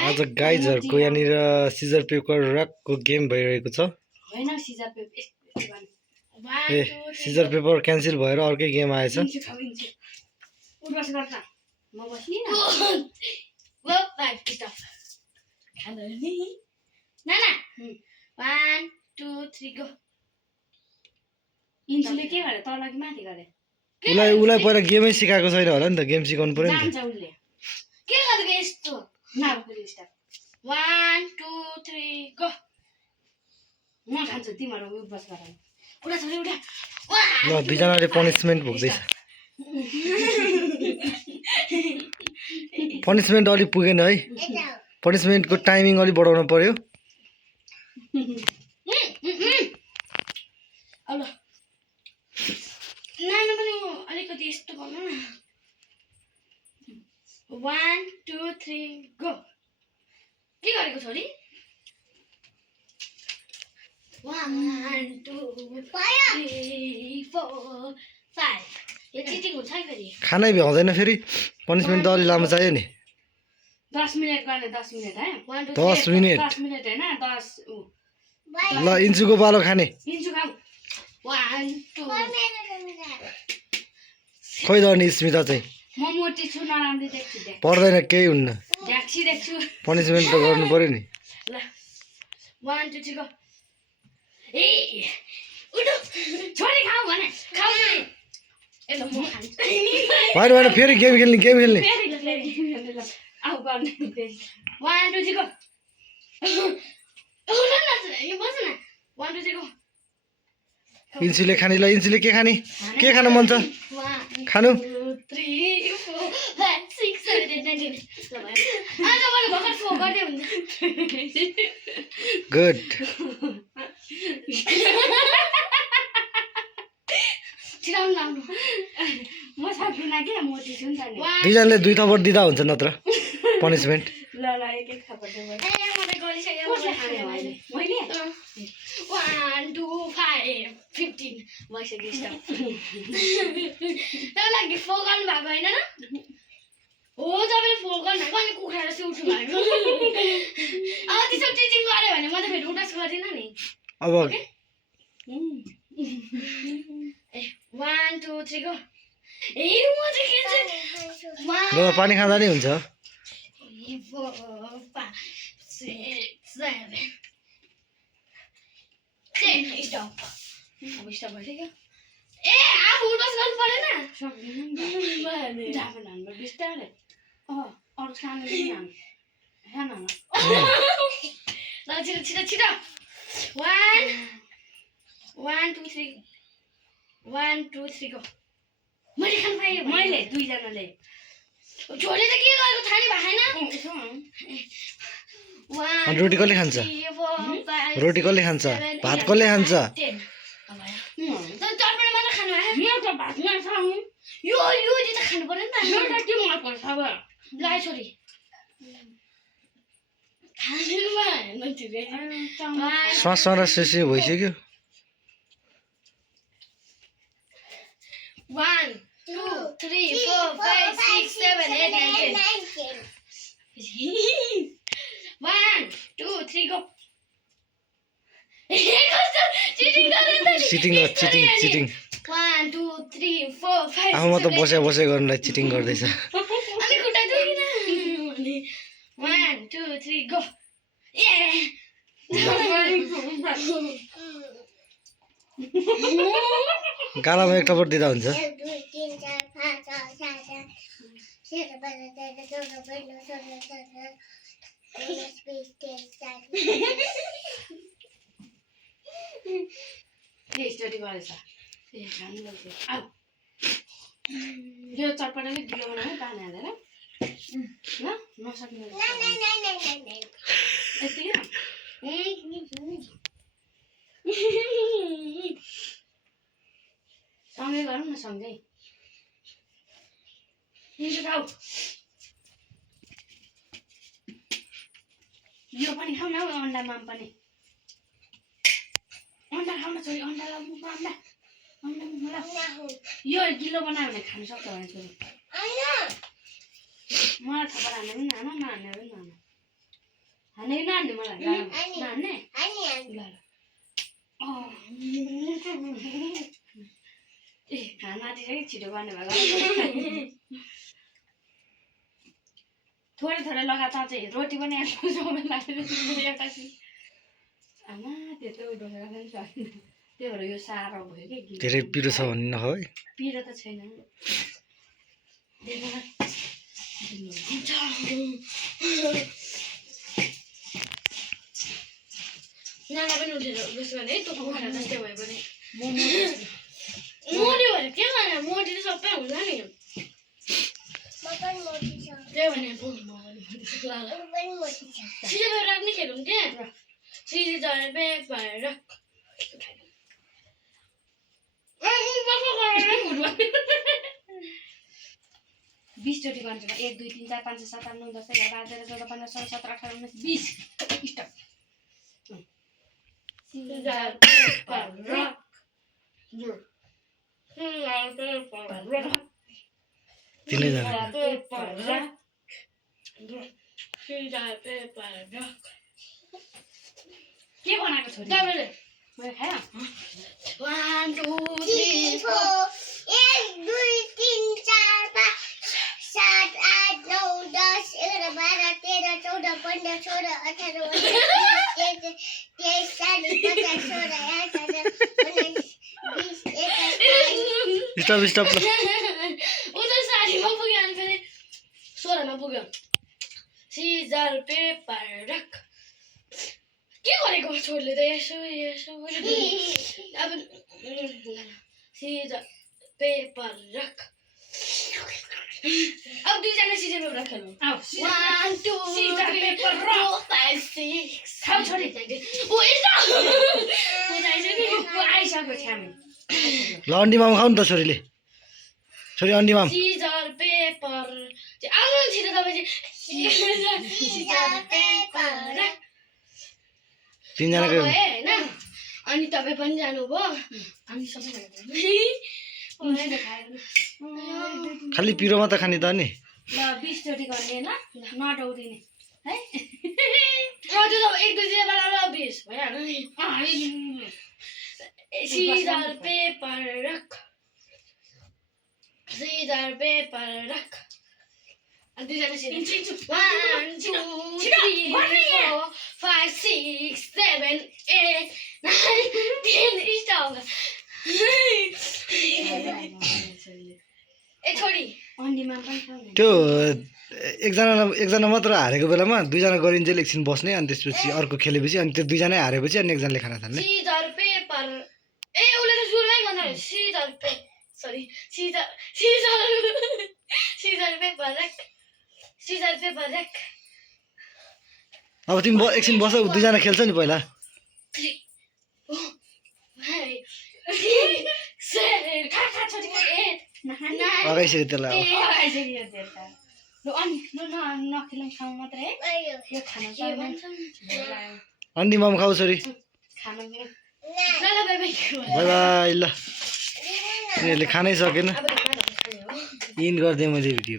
आज गाइजहरुको यहाँनिर Caesar paper रकको game भइरहेको छ। ए सिजर पेपर क्यान्सल भएर अर्कै गेम आएछ। उलाई पहिला गेमै सिकाएको छैन होला नि त, गेम सिकाउनु पर्यो नि त। के गरेको यस्तो? Now start 1 2 3 go. म खान्छु तिम्रो बस गर। उडा छोरी उडा। ल दुईजनाले पनिशमेन्ट भोग्दैछ। पनिशमेन्ट अलि पुगेन है। पनिशमेन्टको टाइमिङ अलि बढाउनु पर्यो। अब नानु पनि अलिकति यस्तो गर्नु न। 1 2 3 गो। के गरेको छोरी? 1 2 3 4 5। यो चिटिङ हुन्छ है फेरि। खानै भ्याउँदैन फेरि। पनिशमेन्ट त अलि लामो चाहियो नि। 10 मिनेट गर्ने 10 मिनेट है। 10 मिनेट। 10 मिनेट हैन 10। ल इन्चुको बालो खाने। इन्चु खाऊ। 1 2 खोइ दर्नी स्मिता चाहिँ म मोटी छु नराम्ररी देख्छु देख। पर्दैन केही हुन्न। देख्छु। पनिशमेन्ट त गर्नु पर्यो नि। ल 1 2 3 गो। ए उठो छोरी खाऊ भने खाऊ नि। ए ल म खान्छु। भएर फेरि गेम खेल्ने फेरि आउ गर्ने फेरि 1 2 3 गो। उला न यो बस न 1 2 3 गो। इन्सुले खाने। ल इन्सुले के खाने? के खान मन छ? 1 खानु 2 3 4 5 6 7 8 9 10। ल भयो। आज मैले भर्खर 4 गर्दै हुन्छ। गुड। चिराउनु लाउनु। म सक्दिन के मोटी छु नि त नि। दुईजनाले 2 थप्पड दिँदा हुन्छ नत्र पनिशमेन्ट। ल एक थप्पड दे मैले। ए मैले गरिसके मैले खाने मैले। 1 2 5 15 भइसक्यो स्टप। त्यो लागि 4 गर्नु भएको हैन र? हो तपाईले 4 गर्नु भएको अनि कुखुरा जस्तो उठ्नु भएको। अब त्यसो टिचिङ गरे भने म त फेरि उठास गर्दिन नि। अब 1 2 3 गो। ए म चाहिँ के चाहिँ ल पानी खाँदा नि हुन्छ। 4 5 6 7 10 स्टप। अब स्टप भइसक्यो। ए आफू उठास गर्नु परेन? सक्दिन नि त। जाबन हाम्रो बिस्तारै। अरु खानु नि हाम। खान न। ल छिटो 1 2 3 1 2 3 गो। मैले खान पाएँ मैले दुईजनाले। छोरीले त के गरेको थाहा नि भएन। रोटी कसले खान्छ? रोटी कसले खान्छ? भात कसले खान्छ? चटपटे मात्र खानु भयो। म त भात नखाऊ। यो चाहिँ त खानु पर्यो नि त। म त के मन पर्छ अब? ल छोरी। खानु भएन ठिकै। श्वास सेसे भइसक्यो। 1 2 3 4 5 6 7 8 9 10। 1 2 3 गो। चिटिङ 1 2 3 4 5 आफू म त बसे गर्नुलाई चिटिङ गर्दैछ। अनि खुट्टा दुखिन। 1 2 3 गो। ए गालामा एक थप्पड दिँदा हुन्छ। 1 2 3 4 5 6 7 8 स्टडी गरेछ। ए खानु लाग्छ। आउ। यो चटपटाले गिलो बनाउनु पानी हालेर। ल नसक्ने। यतिकै सँगै गरौँ न सँगै। इन्जु खाऊ। यो पनि खाऊ न अन्डामा पनि। अन्डा खाऊ न छोरी। अन्डा यो गिलो बनायो भने खान सक्छ भने छोरी। हान्ने पनि हान नहान्ने पनि हान हान्ने कि नहान्ने मलाई नहान्ने ल ए खाना आँटिसक्यो छिटो गर्ने भएर थोरै थोरै लगातार चाहिँ रोटी पनि आफ्नो समय लाग्यो एउटा आमा त्यत्रो डोसा पनि सक्दैन त्यही भएर यो साह्रो भयो कि धेरै पिरो छ भन्ने नहो है पिरो त छैन नाना पनि उठेर उस गर्ने है तँ खाना जस्तै भयो भने मोटी भएर के गर्ने मोटी त सबै हुन्छ नि त्यही भने सिजन राख्ने खेलौँ के सिजन पेपर राख 20 चोटि गर्नु 1 2 3 4 5 6 7 8 9 10 11 12 13 14 15 16 17 18 19 20 स्टप सिजन पेपर राख तिनैजना के बनाएको छोरी मैले खाए 1 2 3 4 1 2 3 4 5 7 8 9 10 11 12 13 14 15 16 18 19 स्टप ल उता साडीमा पुग्यो अनि फेरि 16 मा पुग्यो सिजर पेपर राख के गरेको छोरीले त यसो अब सिजर पेपर राख अब दुईजना सिजर पेपर खेलौँ 1 2 सिजर पेपर 5 6 खाऊ छोरी ओ यस्तो आइसक्यो छ्याम ल अन्डी माम खाऊ नि त छोरीले छोरी अन्डी माम सिजर पेपर आउनु छिटो तपाईँ सिजर पेपर तीनजनाको हैन अनि तपाईँ पनि जानुभयो हामी सबै खालि पिरो मात्र खाने त नि ल 20 चोटि गर्ने ल नडौरिने है त्यो त 1 2 3 4 20 भइहाल्यो नि सिजर पेपर राख सिजर पेपर राख अनि दुईजना सिजर 1 2 3 4 5 6 7 8 9 10 स्टप ए छोडी अन्डीमा पनि खाउने त्यो एकजना मात्र हारेको बेलामा दुईजना गरिन्छ एकछिन बस्ने अनि त्यसपछि अर्को खेलेपछि अनि त्यो दुईजनै हारेपछि अनि एकजनाले खाना थाल्ने सिजर पेपर ए उसले त सुरुमै भन्दा सिजर पे सरी सिजर पेपर राख सिजर पेपर राख अब तिमी एकछिन बस दुईजना खेल्छ नि पहिला अगाइसक्यो त्यसलाई अन्डी माम खाऊ छोरी बाई बाई ल तिनीहरूले खानै सकेन इन गरिदिएँ मैले भिडियो